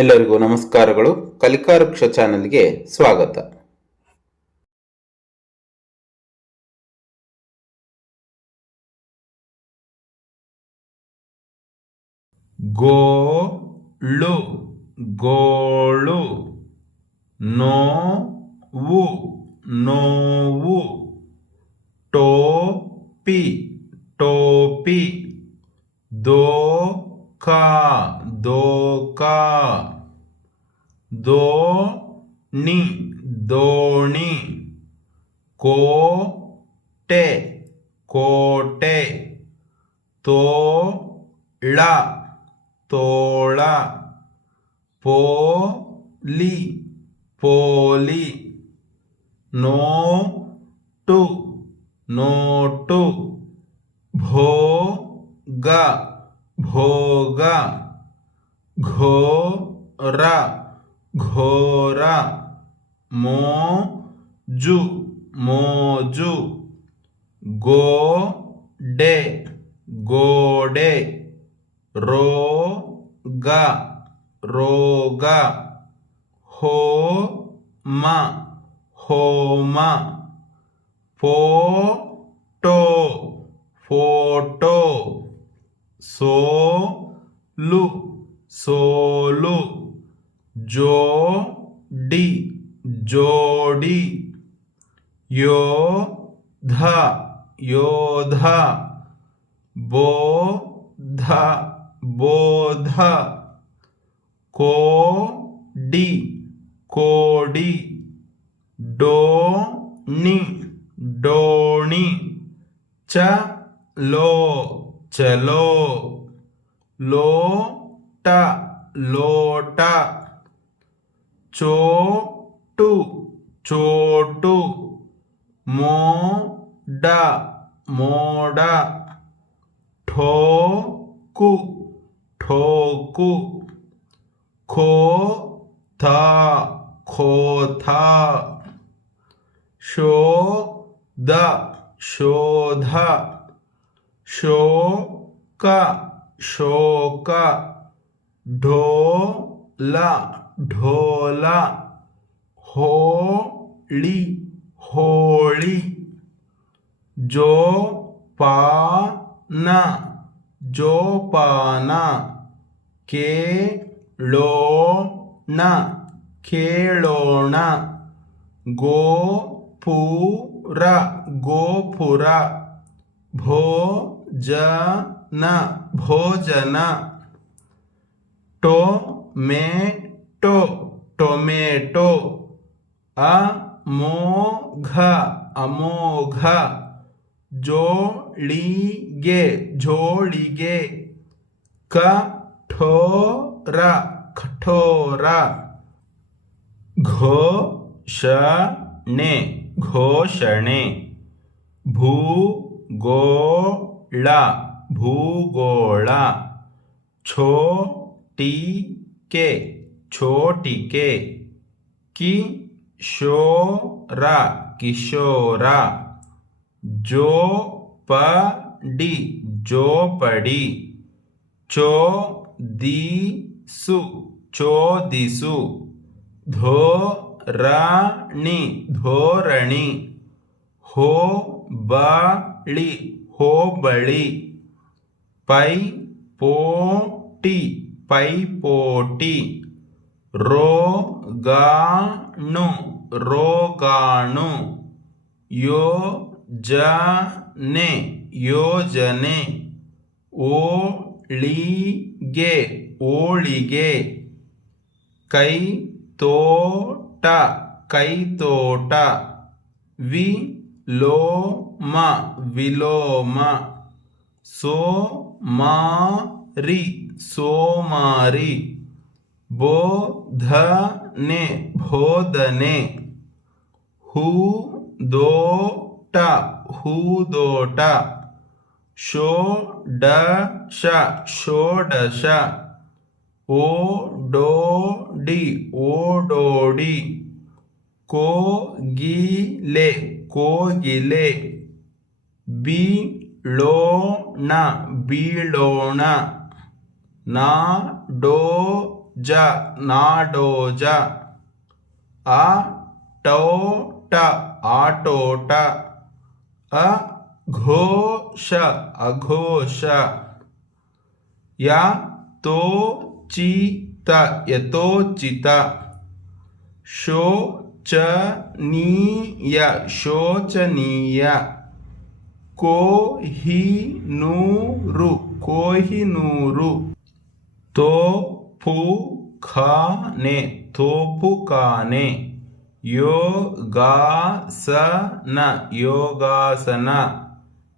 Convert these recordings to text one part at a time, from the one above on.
ಎಲ್ಲರಿಗೂ ನಮಸ್ಕಾರಗಳು. ಕಲಿಕಾ ವೃಕ್ಷ ಚಾನೆಲ್ಗೆ ಸ್ವಾಗತ. ಗೋಳು ಗೋಳು, ನೋವು ನೋವು, ಟೋಪಿ ಟೋಪಿ, ದೋಖಾ ದೋಖಾ, ದೋಣಿ ದೋಣಿ, ಕೋಟೆ ಕೋಟೆ, ತೋಳ ತೋಳ, ಪೋಲಿ ಪೋಲಿ, ನೋಟು ನೋಟು, ಭೋಗ ಭೋಗ, ಘೋರ ಘೋರ, ಮೋಜು ಮೋಜು, ಗೋಡೆ ಗೋಡೆ, ರೋಗ ರೋಗ, ಹೋಮ ಹೋಮ, ಫೋಟೋ ಫೋಟೋ, ಸೋಲು ಸೋಲು, ಜೋಡಿ ಜೋಡಿ, ಯೋಧ ಯೋಧ, ಬೋಧ ಬೋಧ, ಕೋಡಿ ಕೋಡಿ, ಡೋಣಿ ಡೋಣಿ, ಚಲೋ ಚಲೋ, ಲೋಟ ಲೋಟ, ಚೋಟು ಚೋಟು, ಮೋಡ ಮೋಡ, ಠೋಕು ಠೋಕು, ಖೋಥ ಖೋಥ, ಶೋಧ ಶೋಧ, ಶೋಕ ಶೋಕ, ಢೋಲ ಢೋಲ, ಹೋಳಿ ಹೋಳಿ, ಜೋಪಾನ ಜೋಪಾನ, ಕೇಳೋಣ ಕೇಳೋಣ, ಗೋಪುರ ಗೋಪುರ, ಭೋಜನ ಭೋಜನ, ಟೊಮೆಟೊ ಟೊಮೆಟೊ, ಅಮೋಘ ಅಮೋಘ, ಜೋಳಿಗೆ ಜೋಳಿಗೆ, ಕಠೋರ ಕಠೋರ, ಘೋಷಣೆ ಘೋಷಣೆ, ಭೂಗೋಳ ಭೂಗೋಳ, ಛೋಟಿಕೆ ಛೋಟಿಕೆ, ಕಿಶೋರ ಕಿಶೋರ, ಜೋಪಡಿ ಜೋಪಡಿ, ಚೋದಿಸು ಚೋದಿಸು, ಧೋರಣಿ ಧೋರಣಿ, ಹೋಬಳಿ ಹೋಬಳಿ, ಪೈಪೋಟಿ ಪೈಪೋಟಿ, ರೋಗಾಣು ರೋಗಾಣು, ಯೋಜನೆ ಯೋಜನೆ, ಓಳಿಗೆ ಓಳಿಗೆ, ಕೈತೋಟ ಕೈತೋಟ, ವಿಲೋಮ ವಿಲೋಮ, ಸೋಮಾರಿ ಸೋಮಾರಿ, ಬೋಧನೆ ಬೋಧನೆ, ಹೂದೋಟ ಹೂದೋಟ, ಷೋಡಶ ಷೋಡಶ, ಓಡೋಡಿ ಓಡೋಡಿ, ಕೋಗಿಲೆ ಕೋಗಿಲೆ, ಬೀಳೋಣ ಬೀಳೋಣ, ನಾಡೋಜ ಜ ನಾಡೋಜ ಆಟೋಟ ಆಟೋಟ ಅಘೋಷ ಅಘೋಷ ಯಥೋಚಿತ ಯಥೋಚಿತ ಶೋಚನೀಯ ಶೋಚನೀಯ ಕೊಹಿನೂರು ಕೊಹಿನೂರು ತೋಪುಖಾನೆ ತೋಪುಖಾನೆ ಯೋಗಾಸನ ಯೋಗಾಸನ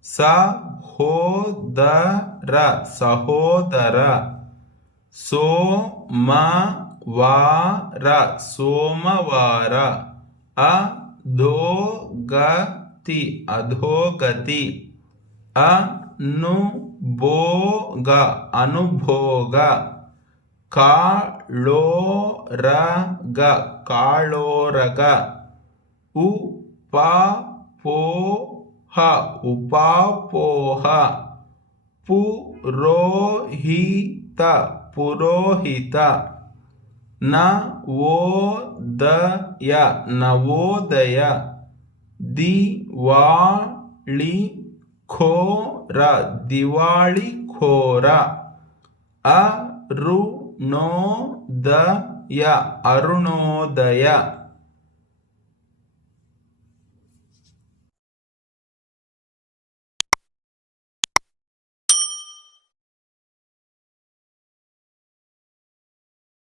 ಸಹೋದರ ಸಹೋದರ ಸೋಮವಾರ ಸೋಮವಾರ ಅಧೋಗತಿ ಅಧೋಗತಿ ಅನುಭೋಗ ಅನುಭೋಗ ಕಾಳೋರಗ ಕಾಳೋರಗ ಉಪಪೋಹ ಉಪಾಪೋಹ ಪುರೋಹಿತ ಪುರೋಹಿತ ನವೋದಯ ನವೋದಯ ದಿವಾಳಿ ಖೋರ ದಿವಾಳಿ ಖೋರ ಅರುಣೋದಯ ಅರುಣೋದಯ